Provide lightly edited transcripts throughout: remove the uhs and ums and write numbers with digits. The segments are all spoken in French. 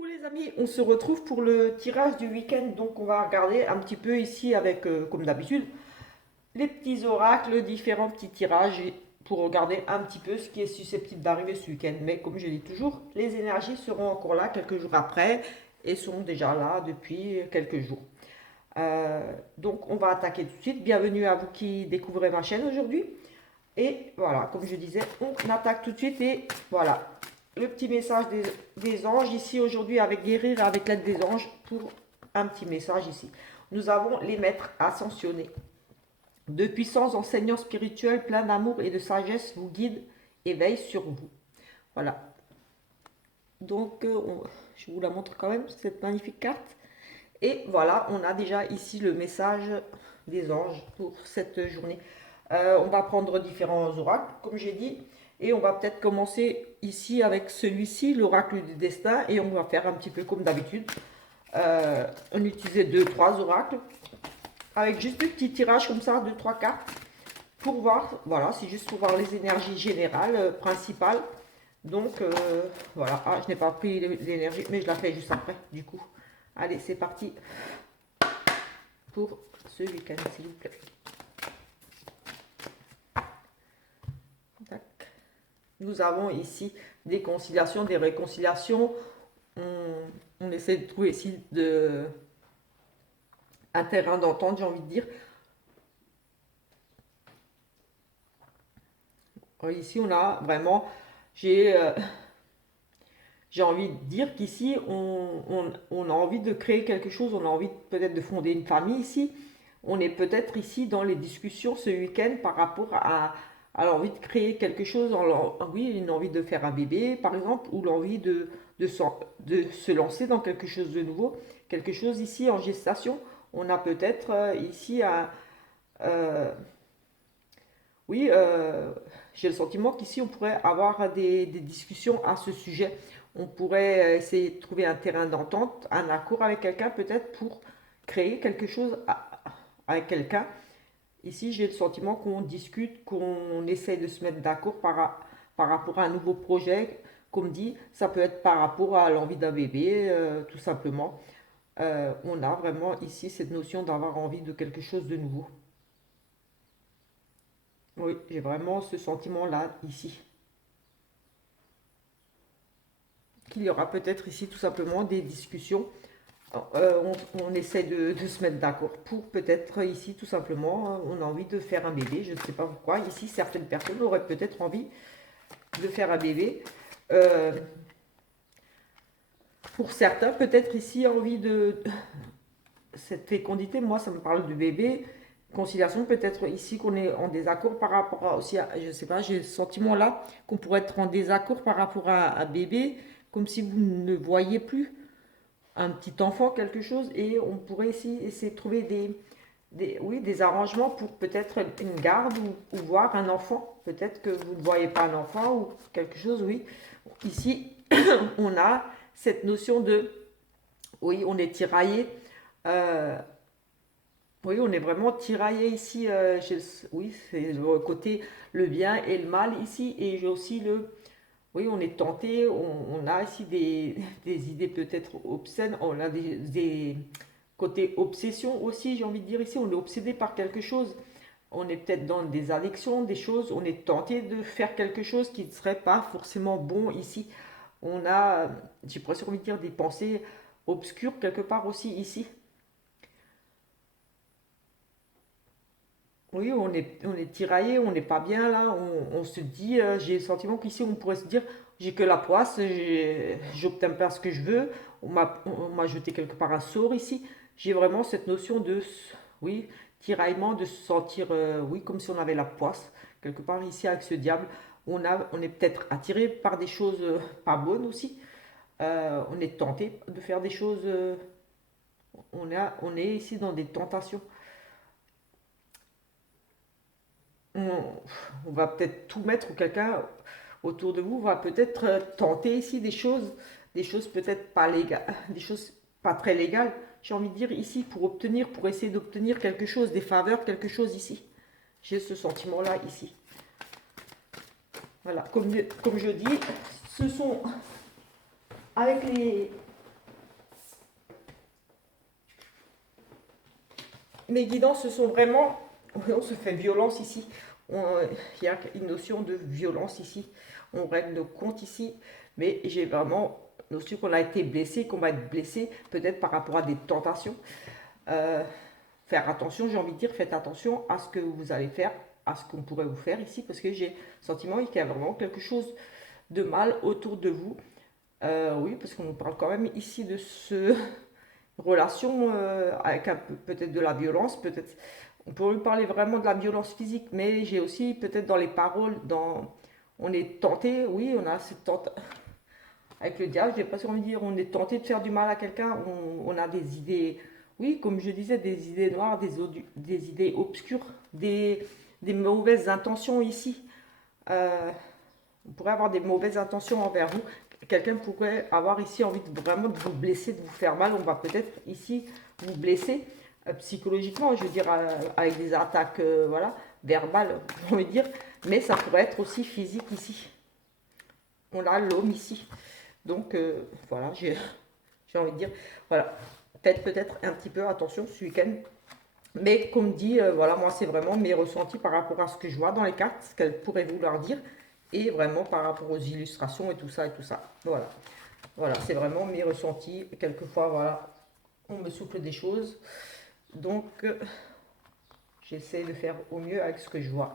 Coucou les amis, on se retrouve pour le tirage du week-end. Donc on va regarder un petit peu ici avec, comme d'habitude, les petits oracles, différents petits tirages pour regarder un petit peu ce qui est susceptible d'arriver ce week-end. Mais comme je dis toujours, les énergies seront encore là quelques jours après et sont déjà là depuis quelques jours. Donc on va attaquer tout de suite. Bienvenue à vous qui découvrez ma chaîne aujourd'hui. Et voilà, comme je disais, on attaque tout de suite et voilà, le petit message des anges ici aujourd'hui avec guérir avec l'aide des anges pour un petit message ici. Nous avons les maîtres ascensionnés. De puissants enseignants spirituels pleins d'amour et de sagesse vous guident et veillent sur vous. Voilà. Donc, je vous la montre quand même, cette magnifique carte. Et voilà, on a déjà ici le message des anges pour cette journée. On va prendre différents oracles, comme j'ai dit, et on va peut-être commencer ici avec celui-ci, l'oracle du destin, et on va faire un petit peu comme d'habitude. On utilise deux, trois oracles, avec juste des petits tirages comme ça, deux, trois cartes, pour voir, voilà, c'est juste pour voir les énergies générales, principales. Donc, voilà, ah, je n'ai pas pris l'énergie, mais je la fais juste après, du coup. Allez, c'est parti pour ce week-end, s'il vous plaît. Tac. Nous avons ici des conciliations, des réconciliations. On essaie de trouver ici un terrain d'entente, j'ai envie de dire. Ici, on a vraiment, j'ai envie de dire qu'ici, on a envie de créer quelque chose, on a envie peut-être de fonder une famille ici. On est peut-être ici dans les discussions ce week-end par rapport à l'envie de créer quelque chose, oui, une envie de faire un bébé par exemple, ou l'envie de se lancer dans quelque chose de nouveau, quelque chose ici en gestation. On a peut-être ici euh, oui, j'ai le sentiment qu'ici on pourrait avoir des discussions à ce sujet. On pourrait essayer de trouver un terrain d'entente, un accord avec quelqu'un peut-être pour créer quelque chose avec quelqu'un. Ici, j'ai le sentiment qu'on discute, qu'on essaye de se mettre d'accord par rapport à un nouveau projet. Comme dit, ça peut être par rapport à l'envie d'un bébé, tout simplement. On a vraiment ici cette notion d'avoir envie de quelque chose de nouveau. Oui, j'ai vraiment ce sentiment-là ici. Qu'il y aura peut-être ici tout simplement des discussions. On essaie de se mettre d'accord pour peut-être ici tout simplement, on a envie de faire un bébé, je ne sais pas pourquoi. Ici, certaines personnes auraient peut-être envie de faire un bébé. Euh, pour certains, peut-être ici envie de cette fécondité. Moi, ça me parle de bébé. Conciliation, peut-être ici qu'on est en désaccord par rapport à aussi, je sais pas, j'ai le sentiment là qu'on pourrait être en désaccord par rapport à un bébé, comme si vous ne voyez plus un petit enfant, quelque chose, et on pourrait ici essayer de trouver oui, des arrangements pour peut-être une garde ou voir un enfant. Peut-être que vous ne voyez pas un enfant ou quelque chose, oui. Ici, on a cette notion de, oui, on est tiraillé. euh, oui, on est vraiment tiraillé ici. Oui, c'est le côté le bien et le mal ici. Et j'ai aussi oui, on est tenté. On a ici des idées peut-être obscènes. On a des côtés obsession aussi, j'ai envie de dire ici. On est obsédé par quelque chose. On est peut-être dans des addictions, des choses. On est tenté de faire quelque chose qui ne serait pas forcément bon ici. On a, j'ai presque envie de dire, des pensées obscures quelque part aussi ici. Oui, on est tiraillé, on n'est pas bien là. On se dit, j'ai le sentiment qu'ici on pourrait se dire, j'ai que la poisse, j'obtiens pas ce que je veux. On m'a jeté quelque part un sort ici. J'ai vraiment cette notion de, oui, tiraillement, de se sentir, oui, comme si on avait la poisse quelque part ici avec ce diable. On est peut-être attiré par des choses pas bonnes aussi. On est tenté de faire des choses. On est ici dans des tentations. on, on va peut-être tout mettre ou quelqu'un autour de vous va peut-être tenter ici des choses peut-être pas légales, des choses pas très légales, j'ai envie de dire ici pour essayer d'obtenir quelque chose, des faveurs, quelque chose ici. J'ai ce sentiment-là ici. Voilà, comme je dis, ce sont avec mes guidances, ce sont vraiment, on se fait violence ici. Il y a une notion de violence ici. On règle nos comptes ici. Mais j'ai vraiment notion qu'on a été blessé, qu'on va être blessé, peut-être par rapport à des tentations. Euh, Faire attention, j'ai envie de dire, faites attention à ce que vous allez faire, à ce qu'on pourrait vous faire ici, parce que j'ai le sentiment qu'il y a vraiment quelque chose de mal autour de vous. Oui, parce qu'on nous parle quand même ici de ce relation avec un peu peut-être de la violence, peut-être on peut parler vraiment de la violence physique, mais j'ai aussi peut-être dans les paroles, on est tenté, oui, on a cette avec le diable, j'ai pas envie de dire on est tenté de faire du mal à quelqu'un, on a des idées, oui, comme je disais, des idées noires, des idées obscures, des mauvaises intentions ici. Euh, on pourrait avoir des mauvaises intentions envers vous. Quelqu'un pourrait avoir ici envie vraiment de vous blesser, de vous faire mal. On va peut-être ici vous blesser psychologiquement, je veux dire, avec des attaques voilà, verbales, on va dire. Mais ça pourrait être aussi physique ici. On a l'homme ici. Donc voilà, j'ai envie de dire, voilà, faites peut-être un petit peu attention ce week-end. Mais comme dit, voilà, moi c'est vraiment mes ressentis par rapport à ce que je vois dans les cartes, ce qu'elles pourraient vouloir dire, et vraiment par rapport aux illustrations et tout ça et tout ça. Voilà, voilà, c'est vraiment mes ressentis. Quelquefois, voilà, on me souffle des choses, donc j'essaie de faire au mieux avec ce que je vois.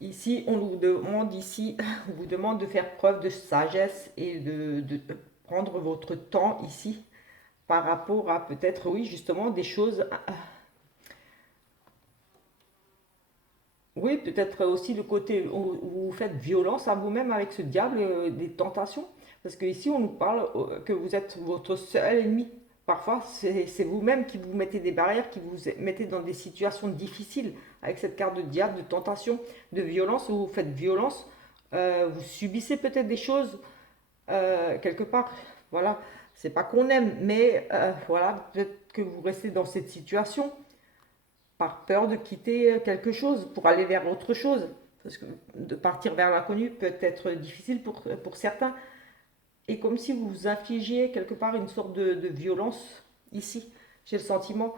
Ici, on vous demande on vous demande de faire preuve de sagesse et de prendre votre temps ici par rapport à peut-être, oui, justement, des choses. Oui, peut-être aussi le côté où vous faites violence à vous-même avec ce diable des tentations. Parce que ici, on nous parle que vous êtes votre seul ennemi. Parfois, c'est vous-même qui vous mettez des barrières, qui vous mettez dans des situations difficiles avec cette carte de diable, de tentation, de violence, où vous faites violence. Vous subissez peut-être des choses quelque part. Voilà, c'est pas qu'on aime, mais voilà, peut-être que vous restez dans cette situation par peur de quitter quelque chose pour aller vers autre chose. Parce que de partir vers l'inconnu peut être difficile pour certains. Et comme si vous vous infligiez quelque part une sorte de violence ici. J'ai le sentiment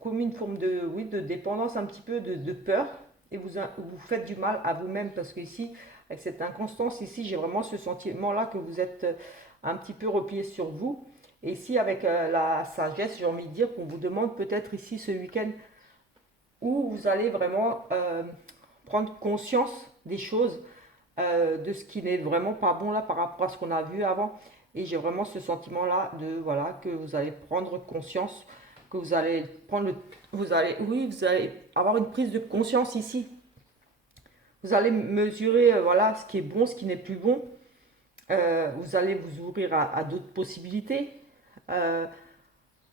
comme une forme de, oui, de dépendance, un petit peu de peur. Et vous faites du mal à vous-même. Parce que ici, avec cette inconstance, ici, j'ai vraiment ce sentiment-là que vous êtes un petit peu replié sur vous. Et ici, avec la sagesse, j'ai envie de dire qu'on vous demande peut-être ici ce week-end où vous allez vraiment prendre conscience des choses, de ce qui n'est vraiment pas bon là par rapport à ce qu'on a vu avant. Et j'ai vraiment ce sentiment-là de voilà que vous allez prendre conscience, que vous allez prendre, vous allez, oui, vous allez avoir une prise de conscience ici. Vous allez mesurer voilà ce qui est bon, ce qui n'est plus bon. Vous allez vous ouvrir à d'autres possibilités. Euh,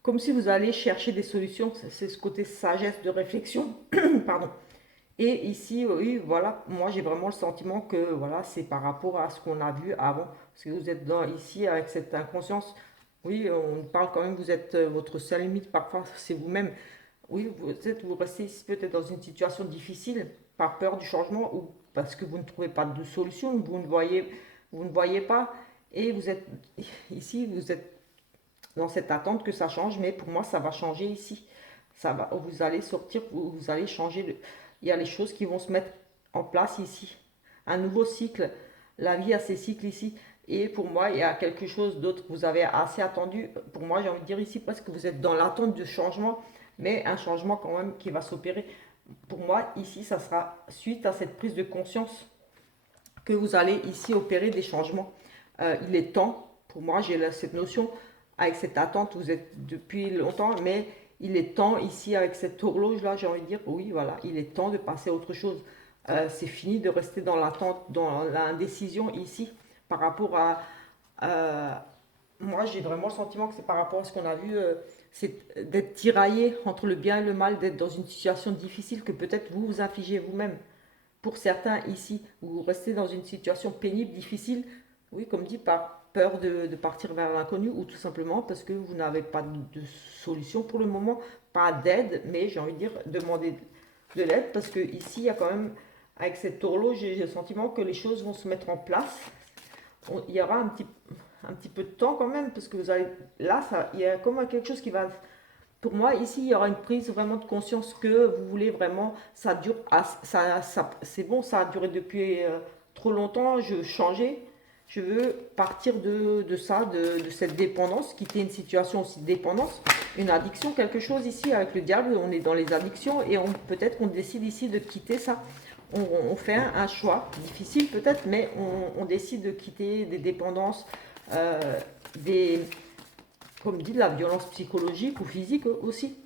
Comme si vous allez chercher des solutions. C'est ce côté sagesse de réflexion. Pardon. Et ici, oui, voilà, moi j'ai vraiment le sentiment que voilà, c'est par rapport à ce qu'on a vu avant. Parce que vous êtes ici avec cette inconscience. Oui, on parle quand même, vous êtes votre seule limite, parfois c'est vous-même. Oui, vous restez ici peut-être dans une situation difficile par peur du changement ou parce que vous ne trouvez pas de solution, vous ne voyez pas. Et vous êtes ici, vous êtes dans cette attente que ça change, mais pour moi, ça va changer ici. Ça va, vous allez sortir, vous allez changer. Il y a les choses qui vont se mettre en place ici. Un nouveau cycle. La vie a ses cycles ici. Et pour moi, il y a quelque chose d'autre. Vous avez assez attendu. Pour moi, j'ai envie de dire ici parce que vous êtes dans l'attente de changement, mais un changement quand même qui va s'opérer. Pour moi, ici, ça sera suite à cette prise de conscience que vous allez ici opérer des changements. Il est temps, pour moi, j'ai cette notion, avec cette attente, vous êtes depuis longtemps, mais il est temps ici, avec cette horloge-là, j'ai envie de dire, oui, voilà, il est temps de passer à autre chose. C'est fini de rester dans l'attente, dans l'indécision ici, par rapport à moi, j'ai vraiment le sentiment que c'est par rapport à ce qu'on a vu, c'est d'être tiraillé entre le bien et le mal, d'être dans une situation difficile que peut-être vous vous infligez vous-même. Pour certains ici, vous restez dans une situation pénible, difficile, oui, comme dit, par peur de partir vers l'inconnu ou tout simplement parce que vous n'avez pas de solution pour le moment, pas d'aide, mais j'ai envie de dire, demander de l'aide parce que ici, il y a quand même, avec cette horloge, j'ai le sentiment que les choses vont se mettre en place. Il y aura un petit peu de temps quand même parce que vous allez, là, ça, il y a comme quelque chose qui va pour moi, ici, il y aura une prise vraiment de conscience que vous voulez vraiment, ça dure, c'est bon, ça a duré depuis trop longtemps, je veux changer, je veux partir de ça, de cette dépendance, quitter une situation aussi de dépendance, une addiction, quelque chose ici avec le diable, on est dans les addictions et peut-être qu'on décide ici de quitter ça. On fait un choix, difficile peut-être, mais on décide de quitter des dépendances, euh, des, comme dit, de la violence psychologique ou physique aussi.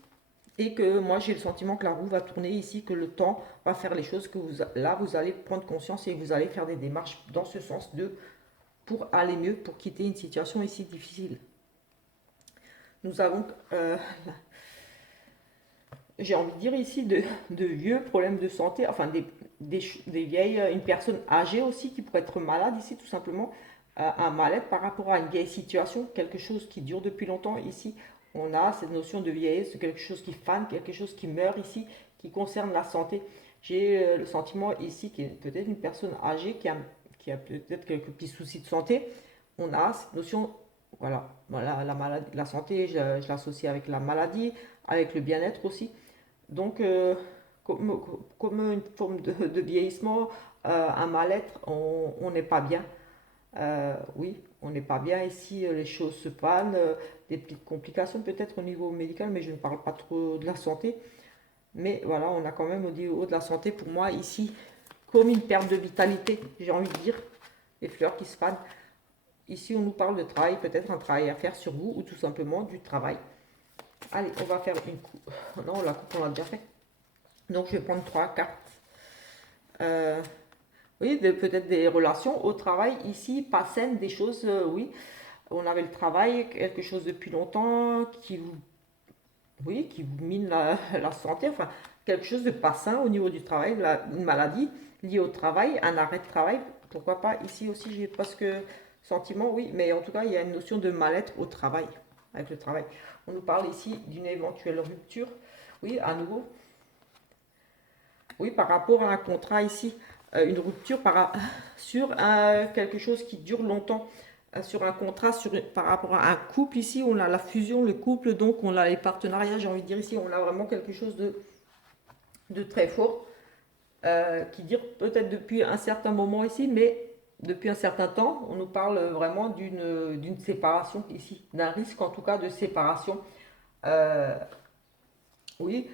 Et que moi j'ai le sentiment que la roue va tourner ici, que le temps va faire les choses, que vous allez prendre conscience et vous allez faire des démarches dans ce sens pour aller mieux, pour quitter une situation ici difficile. Nous avons, j'ai envie de dire ici, de vieux problèmes de santé, enfin des vieilles, une personne âgée aussi qui pourrait être malade ici tout simplement, un mal-être par rapport à une vieille situation, quelque chose qui dure depuis longtemps ici. On a cette notion de vieillesse, de quelque chose qui fane, quelque chose qui meurt ici, qui concerne la santé. J'ai le sentiment ici qu'il y a peut-être une personne âgée qui a peut-être quelques petits soucis de santé. On a cette notion, voilà la maladie, la santé, je l'associe avec la maladie, avec le bien-être aussi. Donc, comme une forme de vieillissement, un mal-être, on n'est pas bien. Oui, on n'est pas bien ici, les choses se panent, des petites complications peut-être au niveau médical, mais je ne parle pas trop de la santé. Mais voilà, on a quand même au niveau de la santé, pour moi, ici, comme une perte de vitalité, j'ai envie de dire, les fleurs qui se fanent. Ici, on nous parle de travail, peut-être un travail à faire sur vous, ou tout simplement du travail. Allez, on va faire une coupe. Non, la coupe, on l'a déjà fait. Donc, je vais prendre trois cartes. Euh, oui, peut-être des relations au travail, ici, pas saines, des choses, oui. On avait le travail, quelque chose depuis longtemps, oui, qui vous mine la santé, enfin, quelque chose de pas sain au niveau du travail, une maladie liée au travail, un arrêt de travail, pourquoi pas. Ici aussi, j'ai presque sentiment, oui, mais en tout cas, il y a une notion de mal-être au travail, avec le travail. On nous parle ici d'une éventuelle rupture, oui, à nouveau. Oui, par rapport à un contrat ici, une rupture sur quelque chose qui dure longtemps, sur un contrat, par rapport à un couple ici, on a la fusion, le couple, donc on a les partenariats, j'ai envie de dire ici, on a vraiment quelque chose de très fort, qui dure peut-être depuis un certain moment ici, mais depuis un certain temps, on nous parle vraiment d'une séparation ici, d'un risque en tout cas de séparation. Euh, oui,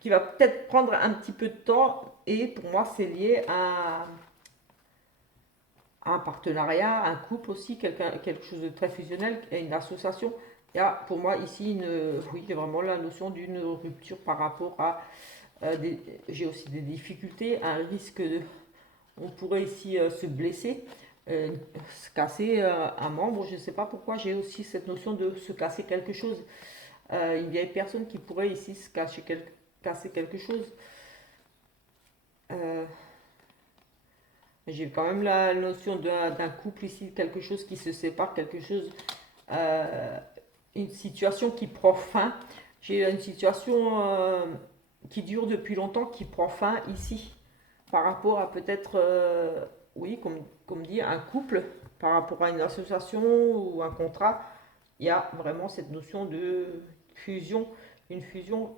qui va peut-être prendre un petit peu de temps et pour moi c'est lié à un partenariat, à un couple aussi, quelque chose de très fusionnel, une association. Il y a pour moi ici oui, il y a vraiment la notion d'une rupture par rapport à j'ai aussi des difficultés, un risque on pourrait ici se blesser, se casser un membre, je ne sais pas pourquoi j'ai aussi cette notion de se casser quelque chose. Une vieille personne qui pourrait ici casser quelque chose. Euh, j'ai quand même la notion d'un couple ici, quelque chose qui se sépare, quelque chose, euh, une situation qui prend fin. J'ai une situation qui dure depuis longtemps, qui prend fin ici, par rapport à peut-être, oui, comme dit, un couple, par rapport à une association ou un contrat. Il y a vraiment cette notion de fusion, une fusion,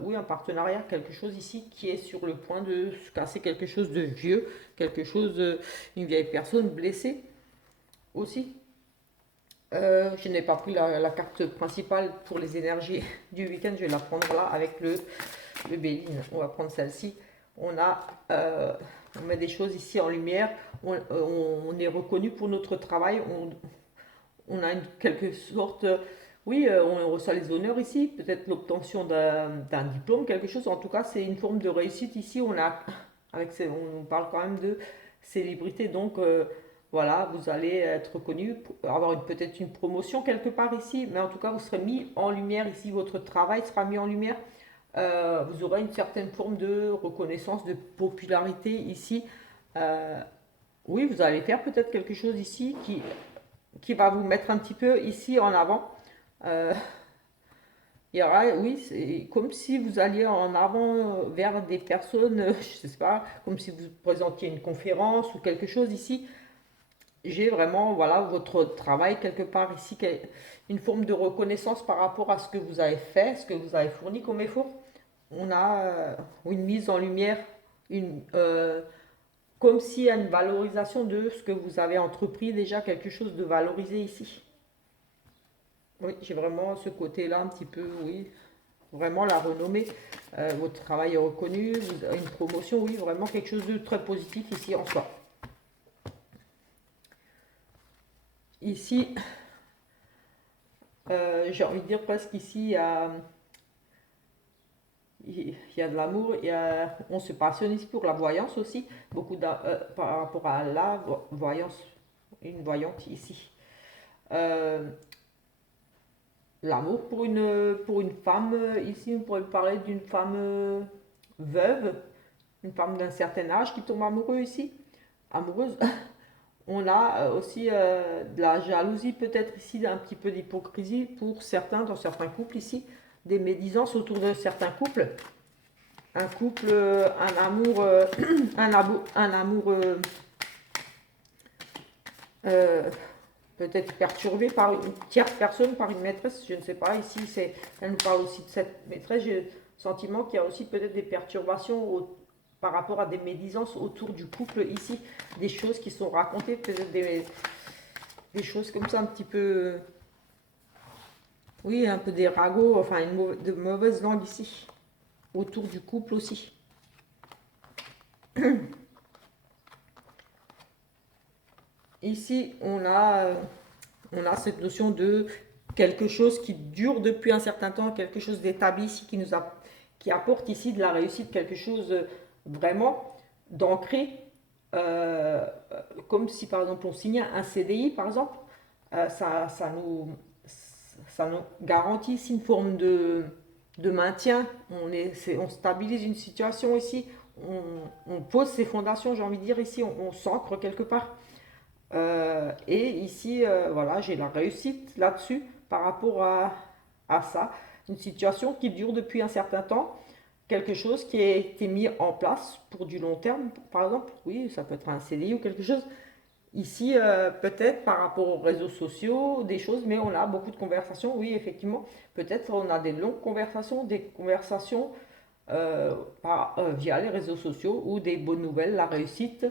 oui, un partenariat, quelque chose ici qui est sur le point de se casser, quelque chose de vieux, quelque chose, une vieille personne blessée aussi. Je n'ai pas pris la carte principale pour les énergies du week-end, je vais la prendre là avec le Béline. On va prendre celle-ci. On a, on met des choses ici en lumière, on est reconnu pour notre travail, on a une quelque sorte, oui, on reçoit les honneurs ici, peut-être l'obtention d'un diplôme, quelque chose. En tout cas, c'est une forme de réussite ici. On parle quand même de célébrité, donc voilà, vous allez être reconnu, avoir peut-être une promotion quelque part ici, mais en tout cas, vous serez mis en lumière ici, votre travail sera mis en lumière. Vous aurez une certaine forme de reconnaissance, de popularité ici. Euh, oui, vous allez faire peut-être quelque chose ici qui va vous mettre un petit peu ici en avant. Euh, il y aura, oui, c'est comme si vous alliez en avant vers des personnes, je sais pas, comme si vous présentiez une conférence ou quelque chose ici. j'ai vraiment, voilà, votre travail quelque part ici, une forme de reconnaissance par rapport à ce que vous avez fait, ce que vous avez fourni comme effort. On a une mise en lumière, une, comme s'il y a une valorisation de ce que vous avez entrepris déjà, quelque chose de valorisé ici. Oui, j'ai vraiment ce côté-là un petit peu, oui, vraiment la renommée. Votre travail est reconnu, vous avez une promotion, oui, vraiment quelque chose de très positif ici en soi. Ici, j'ai envie de dire presque ici, il y a de l'amour, on se passionne ici pour la voyance aussi, par rapport à la voyance, une voyante ici. Euh, L'amour pour une femme, ici on pourrait parler d'une femme veuve, une femme d'un certain âge qui tombe amoureux ici, amoureuse. On a aussi de la jalousie peut-être ici, un petit peu d'hypocrisie pour certains, dans certains couples ici, des médisances autour de certains couples. Un couple, un amour, un amour euh, peut-être perturbé par une tierce personne, par une maîtresse, je ne sais pas. Ici, elle nous parle aussi de cette maîtresse. J'ai le sentiment qu'il y a aussi peut-être des perturbations par rapport à des médisances autour du couple ici, des choses qui sont racontées, peut-être des choses comme ça un petit peu, oui, un peu des ragots, enfin de mauvaise langue ici, autour du couple aussi. Ici, on a cette notion de quelque chose qui dure depuis un certain temps, quelque chose d'établi ici qui apporte ici de la réussite, quelque chose vraiment d'ancré, euh, comme si par exemple on signait un CDI par exemple, ça nous garantit ici une forme de maintien, on stabilise une situation ici, on pose ses fondations, j'ai envie de dire ici, on s'ancre quelque part. Et ici, voilà, j'ai la réussite là-dessus par rapport à ça. Une situation qui dure depuis un certain temps, quelque chose qui a été mis en place pour du long terme, par exemple. Oui, ça peut être un CDI ou quelque chose. Ici, peut-être par rapport aux réseaux sociaux, des choses, mais on a beaucoup de conversations. Oui, effectivement, peut-être on a des longues conversations, des conversations via les réseaux sociaux ou des bonnes nouvelles, la réussite.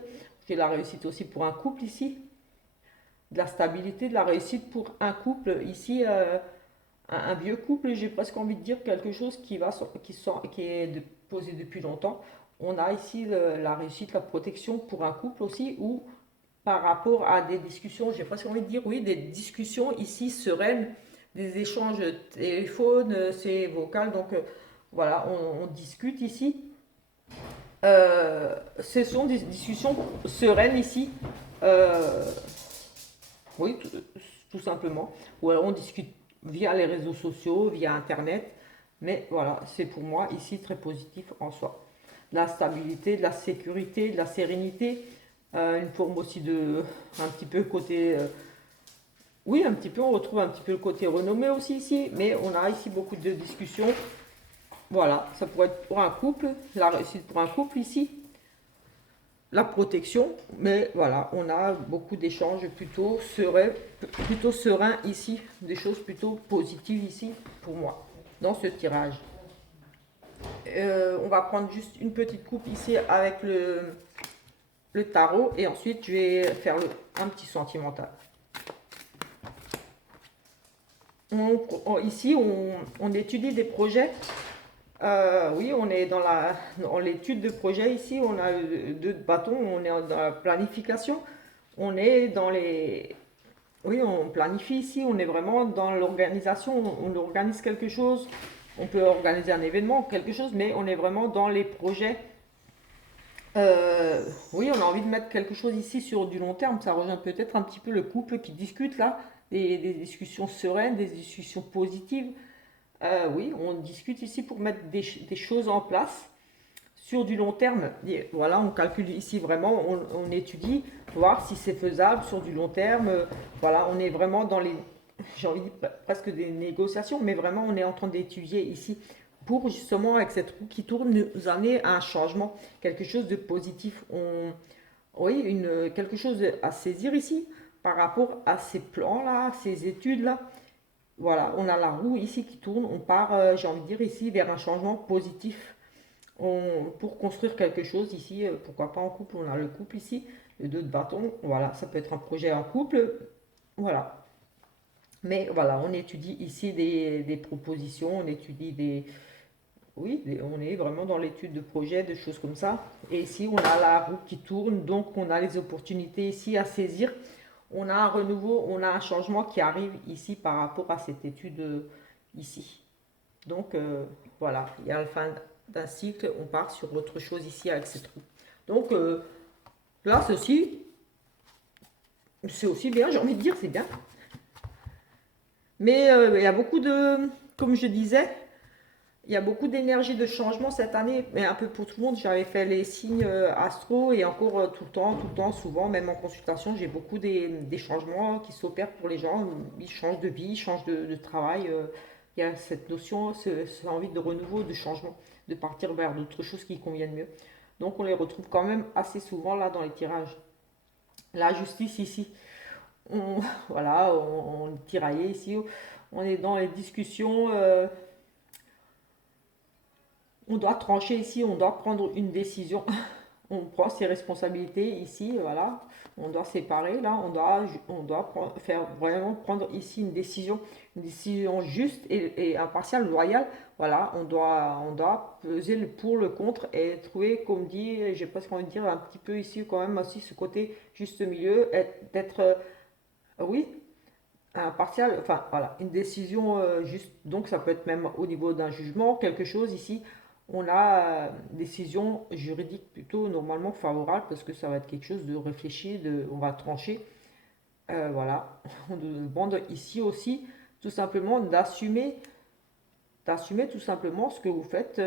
J'ai la réussite aussi pour un couple ici, de la stabilité, de la réussite pour un couple. Ici, un vieux couple, j'ai presque envie de dire quelque chose qui est posé depuis longtemps. On a ici la réussite, la protection pour un couple aussi, ou par rapport à des discussions, j'ai presque envie de dire, oui, des discussions ici sereines, des échanges téléphone, c'est vocal, donc voilà, on discute ici. Ce sont des discussions sereines ici. Euh, oui, tout simplement. Ou alors on discute via les réseaux sociaux, via Internet. Mais voilà, c'est pour moi ici très positif en soi. De la stabilité, de la sécurité, de la sérénité. Une forme aussi de. Un petit peu côté. Oui, un petit peu, on retrouve un petit peu le côté renommé aussi ici. Mais on a ici beaucoup de discussions. Voilà, ça pourrait être pour un couple. La réussite pour un couple ici, la protection, mais voilà, on a beaucoup d'échanges plutôt sereins ici, des choses plutôt positives ici pour moi, dans ce tirage. On va prendre juste une petite coupe ici avec le tarot et ensuite je vais faire un petit sentimental. Ici, on étudie des projets. Oui, on est dans l'étude de projet ici, on a deux bâtons, on est dans la planification, on est dans les... Oui, on planifie ici, on est vraiment dans l'organisation, on organise quelque chose, on peut organiser un événement, quelque chose, mais on est vraiment dans les projets. Oui, on a envie de mettre quelque chose ici sur du long terme, ça rejoint peut-être un petit peu le couple qui discute là, des discussions sereines, des discussions positives. Oui, on discute ici pour mettre des choses en place sur du long terme. Et voilà, on calcule ici vraiment, on étudie, voir si c'est faisable sur du long terme. Voilà, on est vraiment dans les, j'ai envie de dire presque des négociations, mais vraiment on est en train d'étudier ici pour justement avec cette roue qui tourne nous amener à un changement, quelque chose de positif. Oui, quelque chose à saisir ici. par rapport à ces plans-là, ces études-là. Voilà, on a la roue ici qui tourne, on part, j'ai envie de dire ici, vers un changement positif. Pour construire quelque chose ici, pourquoi pas en couple, on a le couple ici, le 2 de bâton, voilà, ça peut être un projet en couple, voilà. Mais voilà, on étudie ici des propositions, on étudie des... Oui, on est vraiment dans l'étude de projets, de choses comme ça. Et ici, on a la roue qui tourne, donc on a les opportunités ici à saisir. On a un renouveau, on a un changement qui arrive ici par rapport à cette étude ici. Donc voilà, il y a la fin d'un cycle, on part sur autre chose ici avec cette roue. Donc là, ceci, c'est aussi bien, j'ai envie de dire, c'est bien. Mais il y a beaucoup de, comme je disais, il y a beaucoup d'énergie de changement cette année, mais un peu pour tout le monde. J'avais fait les signes astro et encore tout le temps, souvent, même en consultation, j'ai beaucoup des changements qui s'opèrent pour les gens. Ils changent de vie, ils changent de travail. Il y a cette notion, cette envie de renouveau, de changement, de partir vers d'autres choses qui conviennent mieux. Donc on les retrouve quand même assez souvent là dans les tirages. La justice ici, on, voilà, on tiraillait ici, on est dans les discussions. On doit trancher ici, on doit prendre une décision. On prend ses responsabilités ici, voilà. On doit séparer, là, faire vraiment prendre ici une décision juste et impartiale, loyale. Voilà, on doit peser le pour, le contre et trouver, comme dit, j'ai presque envie de dire un petit peu ici quand même aussi ce côté juste milieu, d'être, oui, impartial, enfin voilà, une décision juste. Donc ça peut être même au niveau d'un jugement, quelque chose ici. On a décision juridique plutôt normalement favorable parce que ça va être quelque chose de réfléchi, on va trancher. Voilà, on demande ici aussi tout simplement d'assumer tout simplement ce que vous faites.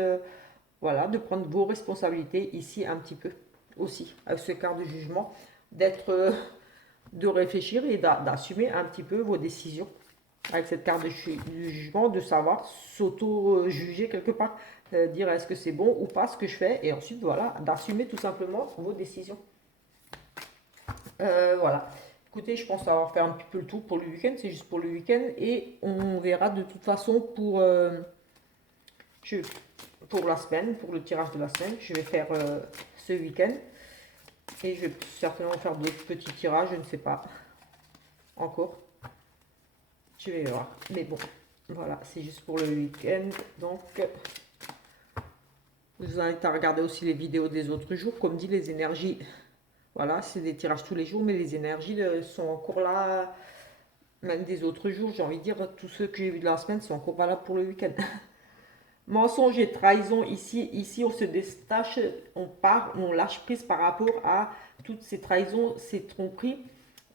Voilà, de prendre vos responsabilités ici un petit peu aussi, avec ce quart de jugement, de réfléchir et d'assumer un petit peu vos décisions avec cette carte de jugement, de savoir s'auto-juger quelque part, dire est-ce que c'est bon ou pas ce que je fais, et ensuite voilà, d'assumer tout simplement vos décisions. Voilà. Écoutez, je pense avoir fait un petit peu le tour pour le week-end, c'est juste pour le week-end, et on verra de toute façon pour la semaine, pour le tirage de la semaine, je vais faire ce week-end, et je vais certainement faire d'autres petits tirages, je ne sais pas encore. Je vais voir. Mais bon, voilà, c'est juste pour le week-end. Donc, je vous invite à regarder aussi les vidéos des autres jours. Comme dit, les énergies, voilà, c'est des tirages tous les jours, mais les énergies sont encore là, même des autres jours. J'ai envie de dire, tous ceux que j'ai vus de la semaine sont encore valables pour le week-end. Mensonge et trahison, ici on se détache, on part, on lâche prise par rapport à toutes ces trahisons, ces tromperies.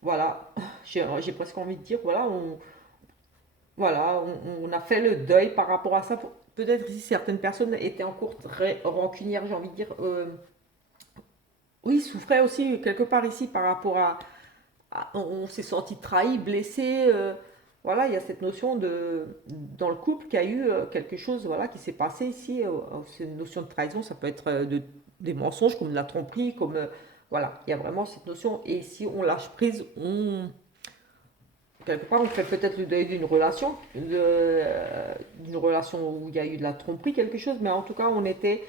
Voilà, j'ai presque envie de dire, voilà, on a fait le deuil par rapport à ça. Peut-être si certaines personnes étaient encore très rancunières, j'ai envie de dire. Oui, souffraient aussi quelque part ici par rapport on s'est senti trahi, blessé. Voilà, il y a cette notion dans le couple qu'il y a eu quelque chose voilà, qui s'est passé ici. Cette notion de trahison, ça peut être des mensonges comme de la tromperie, comme. Voilà, il y a vraiment cette notion. Et si on lâche prise, quelque part, on fait peut-être le deuil d'une relation où il y a eu de la tromperie, quelque chose, mais en tout cas, on était,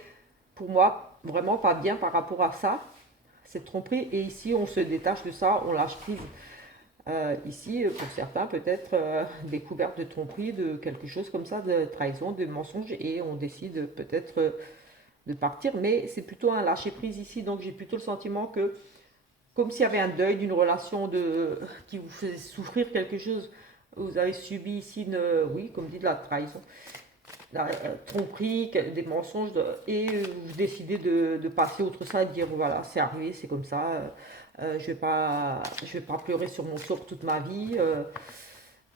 pour moi, vraiment pas bien par rapport à ça, cette tromperie, et ici, on se détache de ça, on lâche prise. Ici, pour certains, peut-être découverte de tromperie, de quelque chose comme ça, de trahison, de mensonge, et on décide peut-être de partir, mais c'est plutôt un lâcher prise ici, donc j'ai plutôt le sentiment que comme s'il y avait un deuil d'une relation qui vous faisait souffrir quelque chose. Vous avez subi ici, oui, comme dit, de la trahison, la tromperie, des mensonges, et vous décidez de passer outre ça, de dire voilà, c'est arrivé, c'est comme ça, je vais pas pleurer sur mon sort toute ma vie,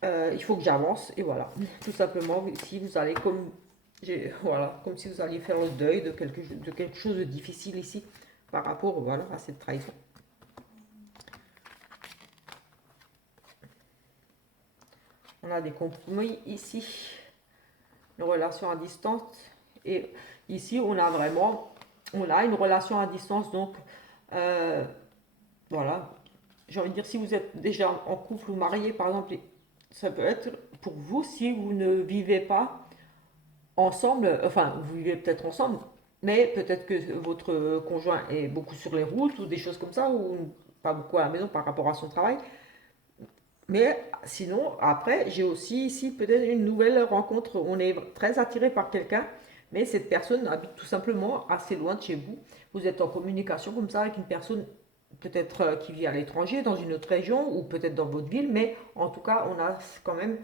il faut que j'avance, et voilà. Tout simplement, si vous allez voilà, comme si vous alliez faire le deuil de quelque chose de difficile ici par rapport voilà, à cette trahison. On a des compromis ici, une relation à distance. Et ici, on a une relation à distance. Donc, voilà, j'ai envie de dire, si vous êtes déjà en couple ou marié, par exemple, ça peut être pour vous si vous ne vivez pas ensemble, enfin, vous vivez peut-être ensemble, mais peut-être que votre conjoint est beaucoup sur les routes ou des choses comme ça, ou pas beaucoup à la maison par rapport à son travail. Mais sinon, après, j'ai aussi ici peut-être une nouvelle rencontre. On est très attiré par quelqu'un, mais cette personne habite tout simplement assez loin de chez vous. Vous êtes en communication comme ça avec une personne peut-être qui vit à l'étranger, dans une autre région, ou peut-être dans votre ville, mais en tout cas, on a quand même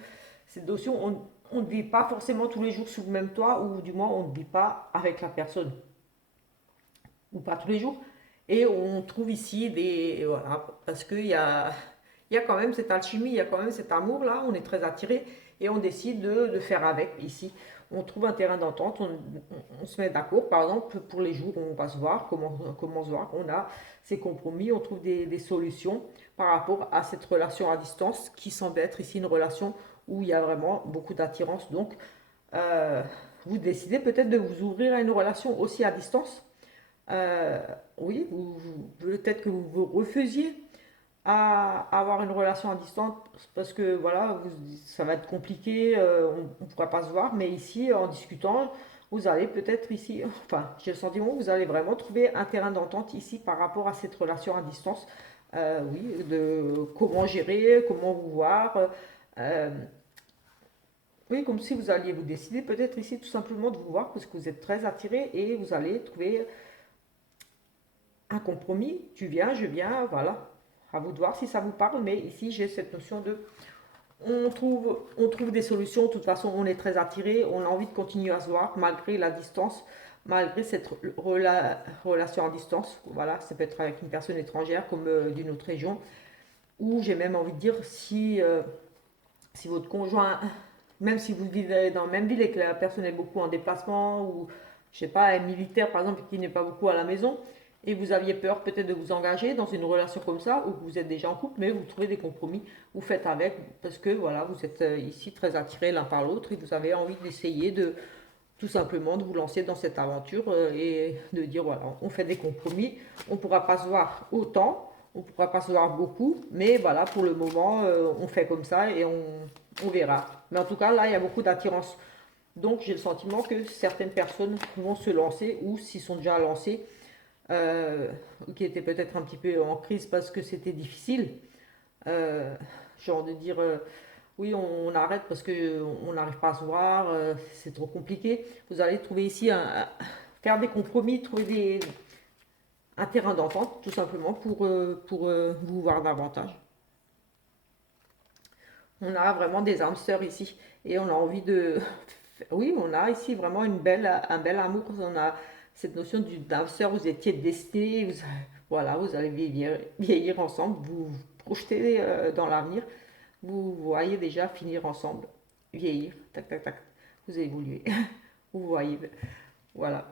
cette notion, on ne vit pas forcément tous les jours sous le même toit, ou du moins on ne vit pas avec la personne, ou pas tous les jours. Et on trouve ici des... Voilà, parce il y a quand même cette alchimie, il y a quand même cet amour-là, on est très attiré et on décide de faire avec ici. On trouve un terrain d'entente, on se met d'accord, par exemple, pour les jours où on va se voir, comment se voir, on a ces compromis, on trouve des solutions par rapport à cette relation à distance qui semble être ici une relation où il y a vraiment beaucoup d'attirance. Donc, euh, vous décidez peut-être de vous ouvrir à une relation aussi à distance. Euh, oui, peut-être que vous vous refusiez à avoir une relation à distance parce que voilà, ça va être compliqué, on ne pourra pas se voir, mais ici, en discutant, vous allez peut-être ici, enfin, j'ai le sentiment que vous allez vraiment trouver un terrain d'entente ici par rapport à cette relation à distance. Oui, de comment gérer, comment vous voir. euh, oui, comme si vous alliez vous décider peut-être ici tout simplement de vous voir parce que vous êtes très attiré et vous allez trouver un compromis. Tu viens, je viens, voilà. À vous de voir si ça vous parle, mais ici j'ai cette notion de on trouve des solutions. De toute façon, on est très attiré, on a envie de continuer à se voir malgré la distance, malgré cette relation à distance. Voilà, ça peut être avec une personne étrangère comme d'une autre région, ou j'ai même envie de dire si votre conjoint, même si vous vivez dans la même ville et que la personne est beaucoup en déplacement, ou je sais pas, est militaire par exemple, et qui n'est pas beaucoup à la maison, et vous aviez peur peut-être de vous engager dans une relation comme ça, ou que vous êtes déjà en couple, mais vous trouvez des compromis, vous faites avec, parce que voilà, vous êtes ici très attirés l'un par l'autre, et vous avez envie d'essayer de tout simplement de vous lancer dans cette aventure et de dire voilà, on fait des compromis, on ne pourra pas se voir autant, on ne pourra pas se voir beaucoup, mais voilà, pour le moment, on fait comme ça et on verra. Mais en tout cas, là, il y a beaucoup d'attirance. Donc, j'ai le sentiment que certaines personnes vont se lancer ou s'y sont déjà lancées, euh, qui étaient peut-être un petit peu en crise parce que c'était difficile. Euh, genre de dire oui, on arrête parce que on n'arrive pas à se voir, c'est trop compliqué. Vous allez trouver ici faire des compromis, trouver un terrain d'entente tout simplement pour vous voir davantage. On a vraiment des âmes sœurs ici et on a envie de... Oui, on a ici vraiment un bel amour. On a cette notion d'âme sœur, vous étiez destinés, voilà, vous allez vieillir ensemble, vous vous projetez dans l'avenir, vous voyez déjà finir ensemble, vieillir, tac, tac, tac, vous évoluez, vous voyez, voilà.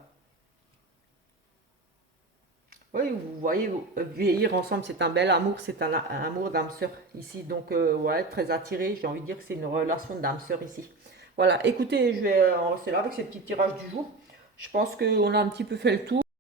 Oui, vous voyez, vieillir ensemble, c'est un bel amour, c'est un amour d'âme sœur ici. Donc, ouais, très attiré. J'ai envie de dire que c'est une relation d'âme sœur ici. Voilà, écoutez, je vais en rester là avec ces petits tirages du jour. Je pense qu'on a un petit peu fait le tour.